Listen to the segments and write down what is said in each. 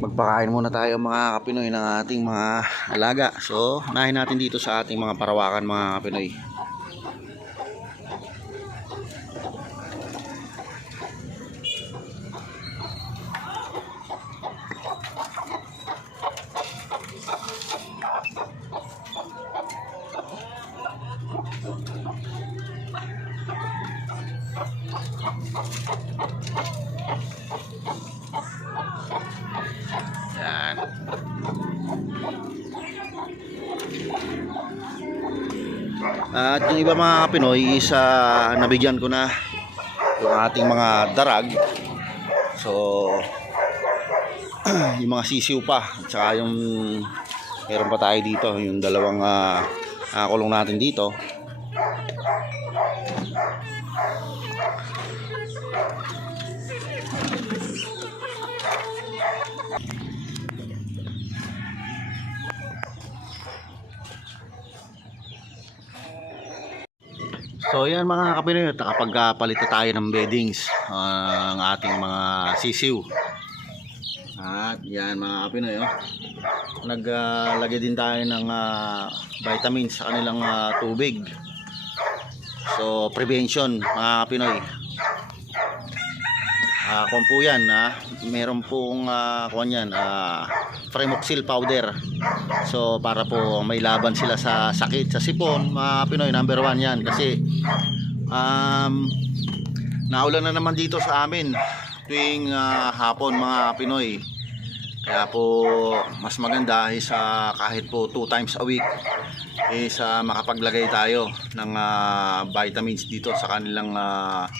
magpakain muna tayo mga kapinoy ng ating mga alaga. So, unahin natin dito sa ating mga parawakan mga kapinoy. Yan. At yung iba mga Pinoy is ah, nabigyan ko na yung ating mga darag. So yung mga sisiw pa at saka yung meron pa tayo dito yung dalawang ah, ah, kulong natin dito. So yan mga kapinoy, kapag ah, palit na tayo ng beddings ah, ang ating mga sisiw. At yan mga kapinoy, oh. naglagay din tayo ng ah, vitamins sa kanilang ah, tubig. So prevention mga kapinoy. Ah, kung po yan, ah, meron pong uh, yan, ah, Fremoxil powder. So para po may laban sila sa sakit sa sipon, mga Pinoy number one yan kasi um, naulan na naman dito sa amin tuwing ah, hapon mga Pinoy. Kaya po mas maganda is ah, kahit po two times a week is ah, makapaglagay tayo ng ah, vitamins dito sa kanilang ah,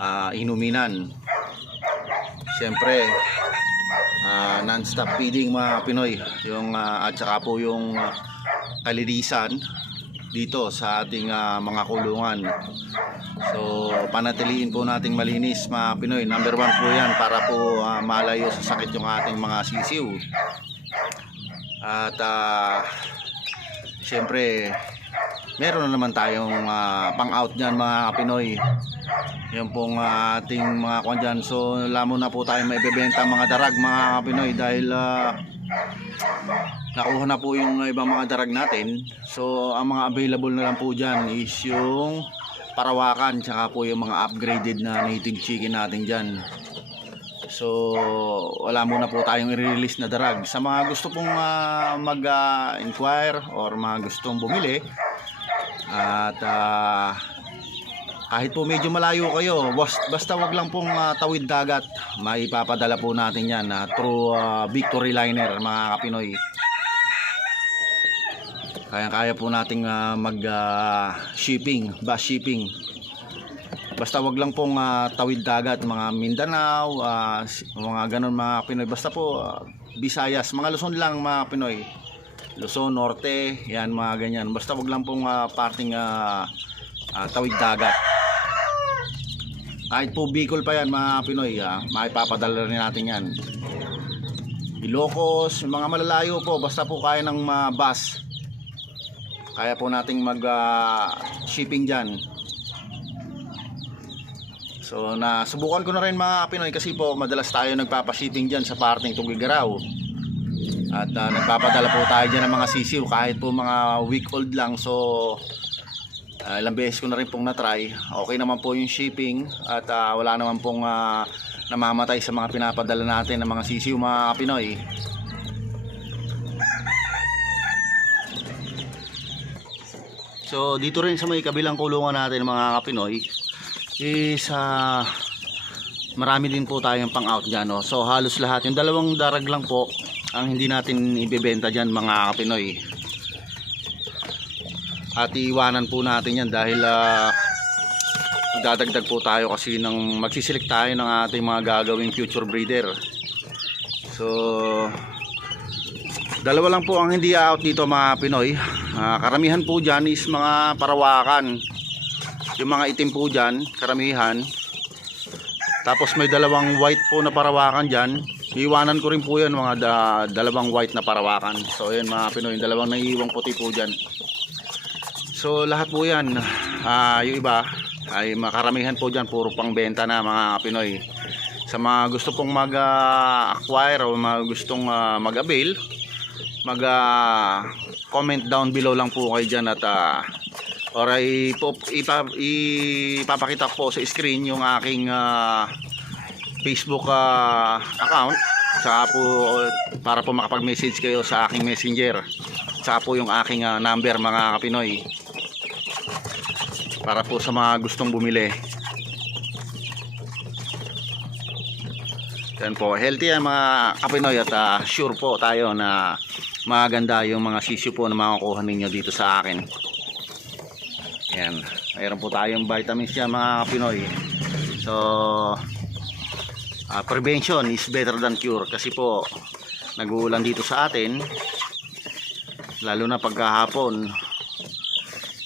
ah, inuminan. Siyempre, ah, non-stop feeding mga Pinoy. Yung ah, at saka po yung kalinisan dito sa ating ah, mga kulungan. So panatiliin po nating malinis mga Pinoy. Number one po yan para po ah, malayo sa sakit yung ating mga sisiw. At ah, siyempre meron na naman tayong ah, pang out dyan mga Pinoy yung pong ah, ating mga kwan dyan. So, lamo na po tayo may bebenta mga darag mga Pinoy dahil ah, nakuha na po yung ibang mga darag natin. So, ang mga available na lang po dyan is yung parawakan tsaka po yung mga upgraded na native chicken natin dyan. So, wala muna po tayong i-release na darag. Sa mga gusto pong ah, mag-inquire or mga gustong bumili at ah, kahit po medyo malayo kayo, bas- basta wag lang pong ah, tawid dagat, maipapadala po natin yan ah, through ah, Victory Liner mga kapinoy. Kaya-kaya po nating ah, mag ah, shipping, bus shipping. Basta wag lang pong ah, tawid dagat, mga Mindanao, s- mga ganun mga Pinoy. Basta po ah, Visayas, mga Luzon lang mga Pinoy. Luzon, Norte, yan mga ganyan. Basta wag lang pong ah, parting ah, ah, tawid dagat. Kahit po Bicol pa yan mga Pinoy, ah, maipapadala rin natin yan. Ilocos, mga malalayo po, basta po kaya ng mga bus. Kaya po nating mag ah, shipping dyan. So na subukan ko na rin mga Pinoy kasi po madalas tayo nagpapa-shipping dyan sa parting Tugigaraw. At ah, nagpapadala po tayo dyan ng mga sisiw kahit po mga week old lang. So Ah, ilang beses ko na rin pong na-try. Okay naman po yung shipping at ah, wala naman pong ah, namamatay sa mga pinapadala natin ng mga sisiw mga Pinoy. So dito rin sa may kabilang kulungan natin mga Pinoy is ah, marami din po tayong pang out dyan. No? So halos lahat yung dalawang darag lang po ang hindi natin ibebenta dyan mga Pinoy. At iwanan po natin yan dahil ah, dadagdag po tayo kasi ng magsisilik tayo ng ating mga gagawing future breeder. So dalawa lang po ang hindi out dito mga Pinoy. Ah, karamihan po dyan is mga parawakan. Yung mga itim po dyan karamihan. Tapos may dalawang white po na parawakan dyan iwanan ko rin po yan mga da- dalawang white na parawakan so yun mga Pinoy dalawang naiiwang puti po dyan So lahat po yan, ah, yung iba ay makaramihan po dyan puro pangbenta na mga Pinoy. Sa mga gusto pong mag-acquire o mga gustong ah, mag-avail, mag ah, comment down below lang po kayo dyan at ah, or ay po, ipa, ipapakita ko po sa screen yung aking ah, Facebook ah, account. Saka po para po makapag-message kayo sa aking messenger. Saka po yung aking ah, number mga kapinoy para po sa mga gustong bumili. Yan po. Healthy ang mga kapinoy at ah, sure po tayo na maganda yung mga sisyo po na makukuha ninyo dito sa akin. Yan. Mayroon po tayong vitamins yan mga kapinoy so ah, prevention is better than cure kasi po nag-uulan dito sa atin lalo na pagkahapon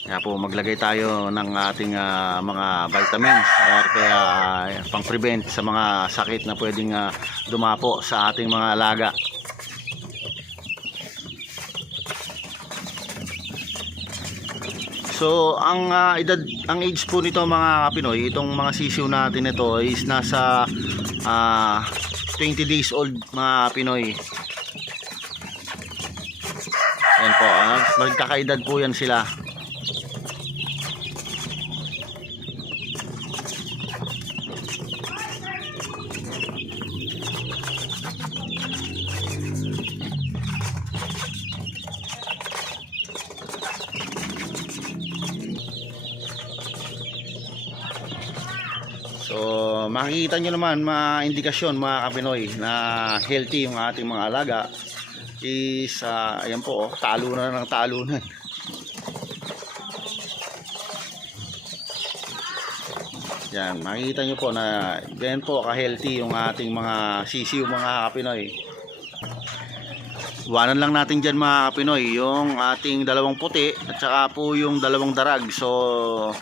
kaya po maglagay tayo ng ating ah, mga vitamins or kaya ah, pang-prevent sa mga sakit na pwedeng ah, dumapo sa ating mga alaga. So, ang ah, edad ang age po nito mga Pinoy, itong mga sisiw natin ito is nasa ah, 20 days old mga Pinoy. Yan po, ah, magkakaedad po yan sila. So, makikita nyo naman mga indikasyon mga kapinoy na healthy yung ating mga alaga is, ah, ayan po, oh, talo na ng talo na. Yan, makikita nyo po na ganyan po ka-healthy yung ating mga sisiw mga kapinoy. Iwanan lang natin dyan mga kapinoy yung ating dalawang puti at saka po yung dalawang darag. So,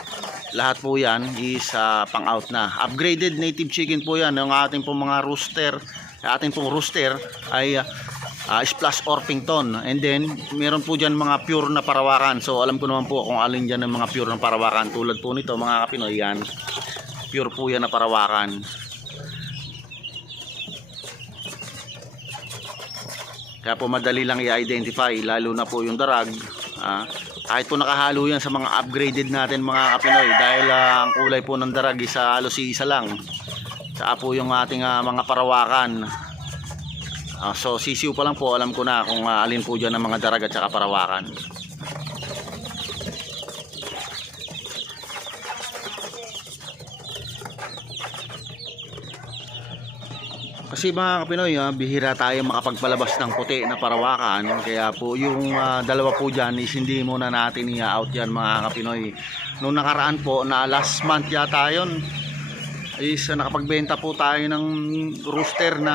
lahat po yan is ah, pang out na. Upgraded native chicken po yan. Yung ating pong mga rooster, ating pong rooster ay uh, splash Orpington. And then, meron po dyan mga pure na parawakan. So, alam ko naman po kung alin dyan ng mga pure na parawakan. Tulad po nito mga kapinoy yan. Pure po yan na parawakan. Kaya po madali lang i-identify lalo na po yung darag. Ah, kahit po nakahalo yan sa mga upgraded natin mga kapinoy dahil ah, ang kulay po ng darag is ah, halos isa lang. Saka po yung ating ah, mga parawakan. Ah, so sisiw pa lang po alam ko na kung ah, alin po dyan ng mga darag at saka parawakan. Kasi mga kapinoy, ah, bihira tayo makapagpalabas ng puti na parawakan. Kaya po yung ah, dalawa po dyan is hindi muna natin i-out yan mga kapinoy. Noong nakaraan po na last month yata yun is ah, nakapagbenta po tayo ng rooster na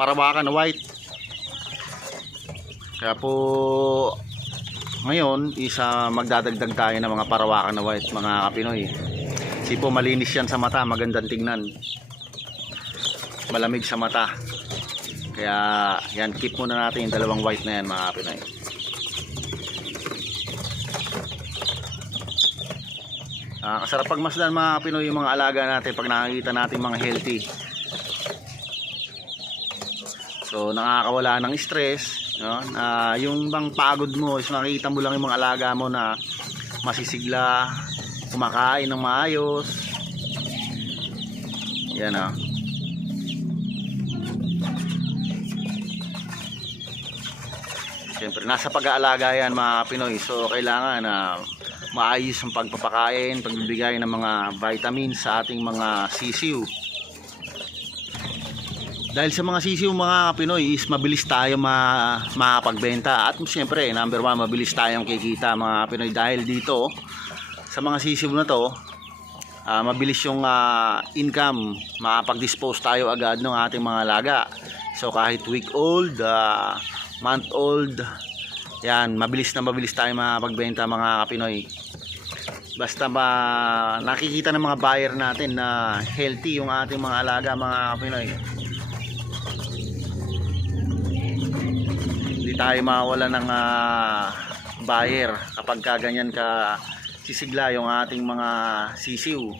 parawakan na white. Kaya po ngayon is ah, magdadagdag tayo ng mga parawakan na white mga kapinoy. Kasi po malinis yan sa mata, magandang tingnan malamig sa mata. Kaya yan keep muna natin yung dalawang white na yan mga Pinoy. Ah, kasarap pagmasdan mga Pinoy yung mga alaga natin pag nakikita natin mga healthy. So nakakawala ng stress no? na yung bang pagod mo is makikita mo lang yung mga alaga mo na masisigla kumakain ng maayos. Yan ah nasa pag-aalaga yan mga Pinoy. So, kailangan na maayos ang pagpapakain, pagbibigay ng mga vitamins sa ating mga sisiw. Dahil sa mga sisiw mga Pinoy is mabilis tayo ma makapagbenta. At siyempre, number one, mabilis tayong kikita mga Pinoy. Dahil dito, sa mga sisiw na to, ah, mabilis yung ah, income. Makapag-dispose tayo agad ng ating mga alaga. So, kahit week old, ah, month old yan mabilis na mabilis tayo mapagbenta mga Pinoy. Basta ba nakikita ng mga buyer natin na healthy yung ating mga alaga mga Pinoy. Hindi tayo mawala ng ah, buyer kapag ka ganyan ka sisigla yung ating mga sisiw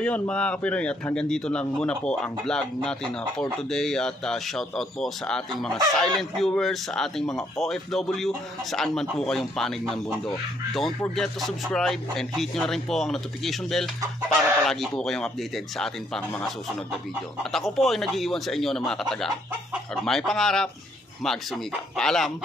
So yun mga kapinoy at hanggang dito lang muna po ang vlog natin uh, for today at uh, shout out po sa ating mga silent viewers, sa ating mga OFW, saan man po kayong panig ng mundo. Don't forget to subscribe and hit nyo na rin po ang notification bell para palagi po kayong updated sa ating pang mga susunod na video. At ako po ay nag-iiwan sa inyo ng mga katagang. At may pangarap, magsumikap. Paalam!